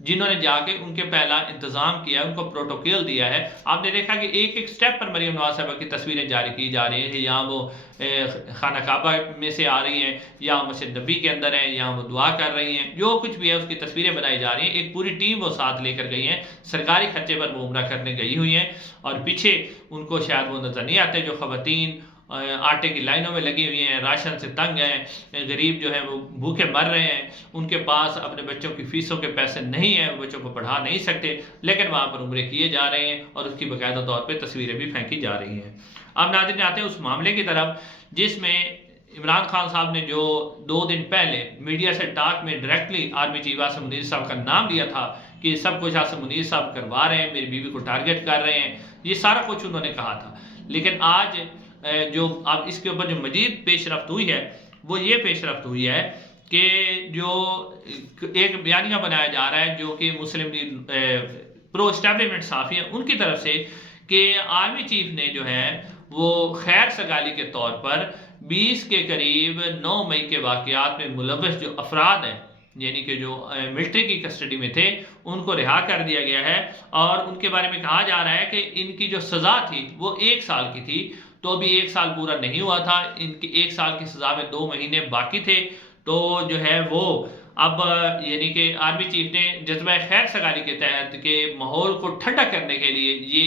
جنہوں نے جا کے ان کے پہلا انتظام کیا ہے، ان کو پروٹوکول دیا ہے۔ آپ نے دیکھا کہ ایک ایک سٹیپ پر مریم نواز صاحبہ کی تصویریں جاری کی جا رہی ہیں، یا وہ خانہ کعبہ میں سے آ رہی ہیں، یا مسجد نبی کے اندر ہیں، یا وہ دعا کر رہی ہیں، جو کچھ بھی ہے اس کی تصویریں بنائی جا رہی ہیں۔ ایک پوری ٹیم وہ ساتھ لے کر گئی ہیں، سرکاری خرچے پر وہ عمرہ کرنے گئی ہوئی ہیں، اور پیچھے ان کو شاید وہ نظر نہیں آتے جو خواتین آٹے کی لائنوں میں لگی ہوئی ہیں، راشن سے تنگ ہیں، غریب جو ہیں وہ بھوکے مر رہے ہیں، ان کے پاس اپنے بچوں کی فیسوں کے پیسے نہیں ہیں، وہ بچوں کو پڑھا نہیں سکتے، لیکن وہاں پر عمرے کیے جا رہے ہیں اور اس کی باقاعدہ طور پہ تصویریں بھی پھینکی جا رہی ہیں۔ اب ناظرین آتے ہیں اس معاملے کی طرف جس میں عمران خان صاحب نے جو 2 دن پہلے میڈیا سے ٹاک میں directly army chief Asim Munir صاحب کا نام لیا تھا کہ سب کچھ آصم منیر صاحب کروا رہے ہیں، میری بیوی کو ٹارگٹ کر رہے ہیں، یہ سارا کچھ انہوں نے کہا تھا۔ لیکن آج جو اب اس کے اوپر جو مزید پیش رفت ہوئی ہے وہ یہ پیش رفت ہوئی ہے کہ جو ایک بیانیہ بنایا جا رہا ہے جو کہ مسلم لیگ پرو اسٹیبلشمنٹ صحافی ہیں ان کی طرف سے، کہ آرمی چیف نے جو ہے وہ خیر سگالی کے طور پر 20 کے قریب 9 مئی کے واقعات میں ملوث جو افراد ہیں، یعنی کہ جو ملٹری کی کسٹڈی میں تھے، ان کو رہا کر دیا گیا ہے، اور ان کے بارے میں کہا جا رہا ہے کہ ان کی جو سزا تھی وہ 1 سال کی تھی، تو ابھی 1 سال پورا نہیں ہوا تھا، ان کی 1 سال کی سزا میں 2 مہینے باقی تھے، تو جو ہے وہ اب یعنی کہ آرمی چیف نے جذبہ خیر سگالی کے تحت کہ ماحول کو ٹھنڈا کرنے کے لیے یہ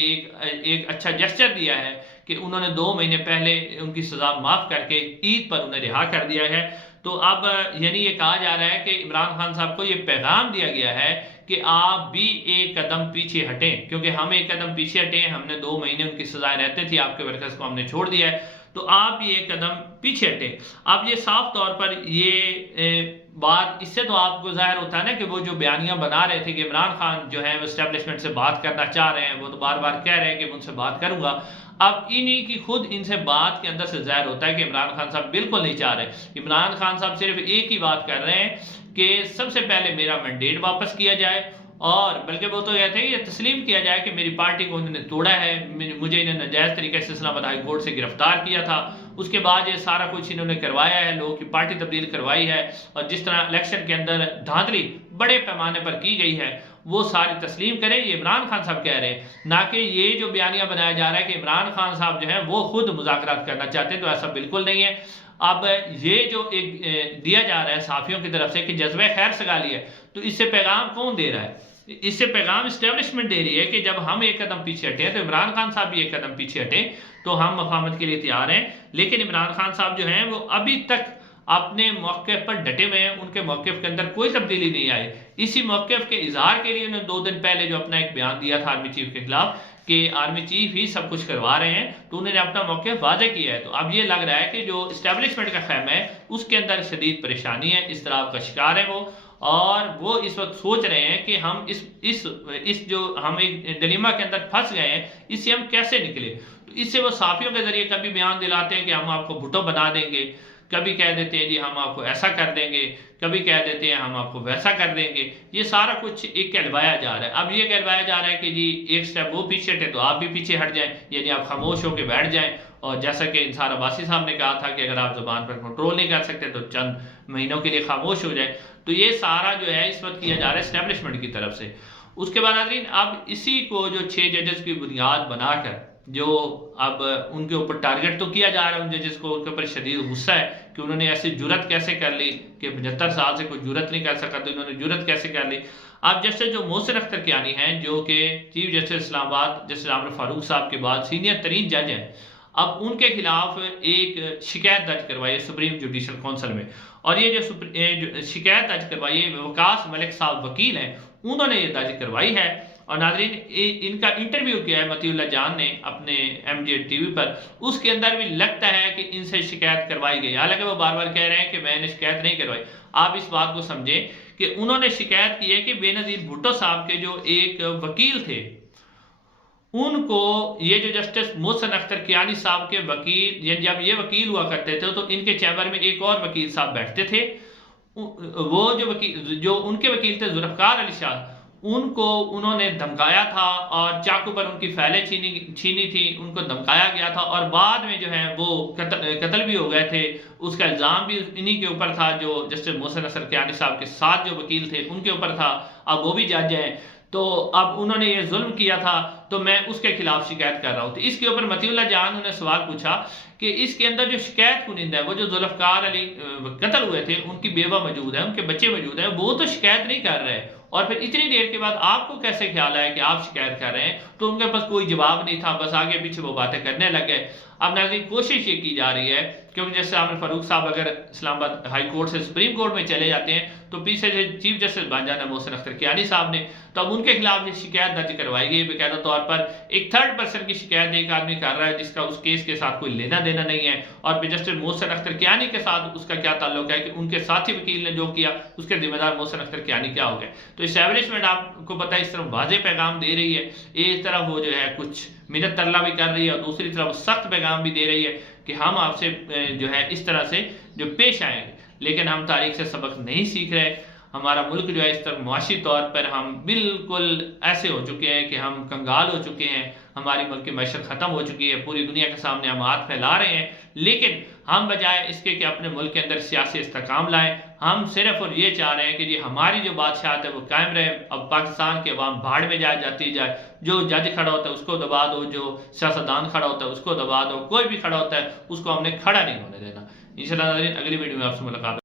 ایک اچھا جسچر دیا ہے کہ انہوں نے 2 مہینے پہلے ان کی سزا معاف کر کے عید پر انہیں رہا کر دیا ہے۔ تو اب یعنی یہ کہا جا رہا ہے کہ عمران خان صاحب کو یہ پیغام دیا گیا ہے کہ آپ بھی ایک قدم پیچھے ہٹیں، کیونکہ ہم ایک قدم پیچھے ہٹیں، ہم نے 2 مہینے ان کی سزائیں رہتے تھی، آپ کے ورکرز کو ہم نے چھوڑ دیا ہے، تو آپ بھی ایک قدم پیچھے ہٹیں۔ اب یہ صاف طور پر یہ بات اس سے تو آپ کو ظاہر ہوتا ہے نا کہ وہ جو بیانیاں بنا رہے تھے کہ عمران خان جو ہے وہ اسٹیبلشمنٹ سے بات کرنا چاہ رہے ہیں، وہ تو بار بار کہہ رہے ہیں کہ میں ان سے بات کروں گا، اب انہی کی خود ان سے بات کے اندر سے ظاہر ہوتا ہے کہ عمران خان صاحب بالکل نہیں چاہ رہے۔ عمران خان صاحب صرف ایک ہی بات کر رہے ہیں کہ سب سے پہلے میرا مینڈیٹ واپس کیا جائے، اور بلکہ وہ تو کہتے ہیں یہ تسلیم کیا جائے کہ میری پارٹی کو انہوں نے توڑا ہے، مجھے انہیں ناجائز طریقے سے اسلام آباد ہائی کورٹ سے گرفتار کیا تھا، اس کے بعد یہ سارا کچھ انہوں نے کروایا ہے، لوگوں کی پارٹی تبدیل کروائی ہے، اور جس طرح الیکشن کے اندر دھاندلی بڑے پیمانے پر کی گئی ہے وہ ساری تسلیم کریں، یہ عمران خان صاحب کہہ رہے ہیں، نہ کہ یہ جو بیانیہ بنایا جا رہا ہے کہ عمران خان صاحب جو ہیں وہ خود مذاکرات کرنا چاہتے ہیں، تو ایسا بالکل نہیں ہے۔ اب یہ جو ایک دیا جا رہا ہے صحافیوں کی طرف سے کہ جذبہ خیر سگالی ہے، تو اس سے پیغام کون دے رہا ہے؟ اس سے پیغام اسٹیبلشمنٹ دے رہی ہے کہ جب ہم ایک قدم پیچھے ہٹے تو عمران خان صاحب بھی ایک قدم پیچھے ہٹے، تو ہم مفاہمت کے لیے تیار ہیں، لیکن عمران خان صاحب جو ہیں وہ ابھی تک اپنے موقف پر ڈٹے ہوئے ہیں، ان کے موقف کے اندر کوئی تبدیلی نہیں آئی۔ اسی موقف کے اظہار کے لیے انہوں نے 2 دن پہلے جو اپنا ایک بیان دیا تھا آرمی چیف کے خلاف کہ آرمی چیف ہی سب کچھ کروا رہے ہیں، تو انہوں نے اپنا موقف واضح کیا ہے۔ تو اب یہ لگ رہا ہے کہ جو اسٹیبلشمنٹ کا خیمہ ہے اس کے اندر شدید پریشانی ہے، اضطراب کا شکار ہے وہ، اور وہ اس وقت سوچ رہے ہیں کہ ہم اس جو ہم ایک ڈلیما کے اندر پھنس گئے ہیں اس سے ہم کیسے نکلے۔ تو اس سے وہ صحافیوں کے ذریعے کبھی بیان دلاتے ہیں کہ ہم آپ کو بھٹو بنا دیں گے، کبھی کہہ دیتے ہیں جی ہم آپ کو ایسا کر دیں گے، کبھی کہہ دیتے ہیں ہم آپ کو ویسا کر دیں گے، یہ سارا کچھ ایک کہلوایا جا رہا ہے۔ اب یہ کہلوایا جا رہا ہے کہ جی ایک سٹیپ وہ پیچھے ہٹے تو آپ بھی پیچھے ہٹ جائیں، یعنی آپ خاموش ہو کے بیٹھ جائیں، اور جیسا کہ انصار عباسی صاحب نے کہا تھا کہ اگر آپ زبان پر کنٹرول نہیں کر سکتے تو چند مہینوں کے لیے خاموش ہو جائیں۔ تو یہ سارا جو ہے اس وقت کیا جا رہا ہے اسٹیبلشمنٹ کی طرف سے۔ اس کے بعد ناظرین اب اسی کو جو 6 ججز کی بنیاد بنا کر جو اب ان کے اوپر ٹارگٹ تو کیا جا رہا ہے، ان ججز کو ان کے اوپر شدید غصہ ہے کہ انہوں نے ایسی جرت کیسے کر لی کہ 75 سال سے کوئی جرت نہیں کر سکا، تو انہوں نے جرت کیسے کر لی۔ اب جسٹس جو محسن اختر کیانی ہیں جو کہ چیف جسٹس اسلام آباد جسٹس عامر فاروق صاحب کے بعد سینئر ترین جج ہیں، اب ان کے خلاف ایک شکایت درج کروائی ہے سپریم جوڈیشل کونسل میں، اور یہ جو شکایت درج کروائی ہے وقاص ملک صاحب وکیل ہیں، انہوں نے یہ درج کروائی ہے۔ اور ناظرین ان کا انٹرویو کیا ہے مطیع اللہ جان نے اپنے ایم جے ٹی وی پر، اس کے اندر بھی لگتا ہے کہ ان سے شکایت کروائی گئی، حالانکہ وہ بار بار کہہ رہے ہیں کہ میں نے شکایت نہیں کروائی۔ آپ اس بات کو سمجھیں کہ انہوں نے شکایت کی ہے کہ بے نظیر بھٹو صاحب کے جو ایک وکیل تھے، ان کو یہ جو جسٹس محسن اختر کیانی صاحب کے وکیل، یعنی جب یہ وکیل ہوا کرتے تھے تو ان کے چیمبر میں ایک اور وکیل صاحب بیٹھتے تھے، وہ جو ان کے وکیل تھے ذوالفقار علی شاہ، ان کو انہوں نے دھمکایا تھا اور چاقو پر ان کی فائلیں چھینی تھی، ان کو دھمکایا گیا تھا اور بعد میں جو ہے وہ قتل بھی ہو گئے تھے۔ اس کا الزام بھی انہی کے اوپر تھا، جو جسٹس محسن نصر کیانی صاحب کے ساتھ جو وکیل تھے ان کے اوپر تھا، اب وہ بھی جج ہیں۔ تو اب انہوں نے یہ ظلم کیا تھا تو میں اس کے خلاف شکایت کر رہا ہوں۔ تو اس کے اوپر مطیع اللہ جان نے سوال پوچھا کہ اس کے اندر جو شکایت کنندہ ہے، وہ جو ذوالفقار علی قتل ہوئے تھے، ان کی بیوہ موجود ہے، ان کے بچے موجود ہیں، وہ تو شکایت نہیں کر رہے، اور پھر اتنی دیر کے بعد آپ کو کیسے خیال آیا کہ آپ شکایت کر رہے ہیں؟ تو ان کے پاس کوئی جواب نہیں تھا، بس آگے پیچھے وہ باتیں کرنے لگ گئے۔ اب ناظرین کوشش یہ کی جا رہی ہے، کیونکہ جیسے عامر فاروق صاحب اگر اسلام آباد ہائی کورٹ سے سپریم کورٹ میں چلے جاتے ہیں تو پیچھے سے چیف جسٹس بن جانا محسن اختر کیانی صاحب نے، تو اب ان کے خلاف یہ شکایت درج کروائی گئی باقاعدہ طور پر۔ ایک تھرڈ پرسن کی شکایت ایک آدمی کر رہا ہے جس کا اس کیس کے ساتھ کوئی لینا دینا نہیں ہے، اور پھر جسٹس محسن اختر کیانی کے ساتھ اس کا کیا تعلق ہے کہ ان کے ساتھی وکیل نے جو کیا اس کے ذمہ دار محسن اختر کیانی کیا ہو گئے؟ تو اسٹیبلشمنٹ آپ کو پتہ ہے اس طرح واضح پیغام دے رہی ہے، ایک طرف وہ جو ہے کچھ منت ترلا بھی کر رہی ہے اور دوسری طرف سخت پیغام بھی دے رہی ہے کہ ہم آپ سے جو ہے اس طرح سے جو پیش آئیں گے، لیکن ہم تاریخ سے سبق نہیں سیکھ رہے۔ ہمارا ملک جو ہے اس طرح معاشی طور پر ہم بالکل ایسے ہو چکے ہیں کہ ہم کنگال ہو چکے ہیں، ہماری ملک کی معیشت ختم ہو چکی ہے، پوری دنیا کے سامنے ہم ہاتھ پھیلا رہے ہیں، لیکن ہم بجائے اس کے کہ اپنے ملک کے اندر سیاسی استحکام لائیں، ہم صرف اور یہ چاہ رہے ہیں کہ جی ہماری جو بادشاہت ہے وہ قائم رہے۔ اب پاکستان کے عوام بھاڑ میں جاتی جائے، جو جج کھڑا ہوتا ہے اس کو دبا دو، جو سیاستدان کھڑا ہوتا ہے اس کو دبا دو، کوئی بھی کھڑا ہوتا ہے اس کو ہم نے کھڑا نہیں ہونے دینا۔ انشاءاللہ ناظرین اگلی ویڈیو میں آپ سے ملاقات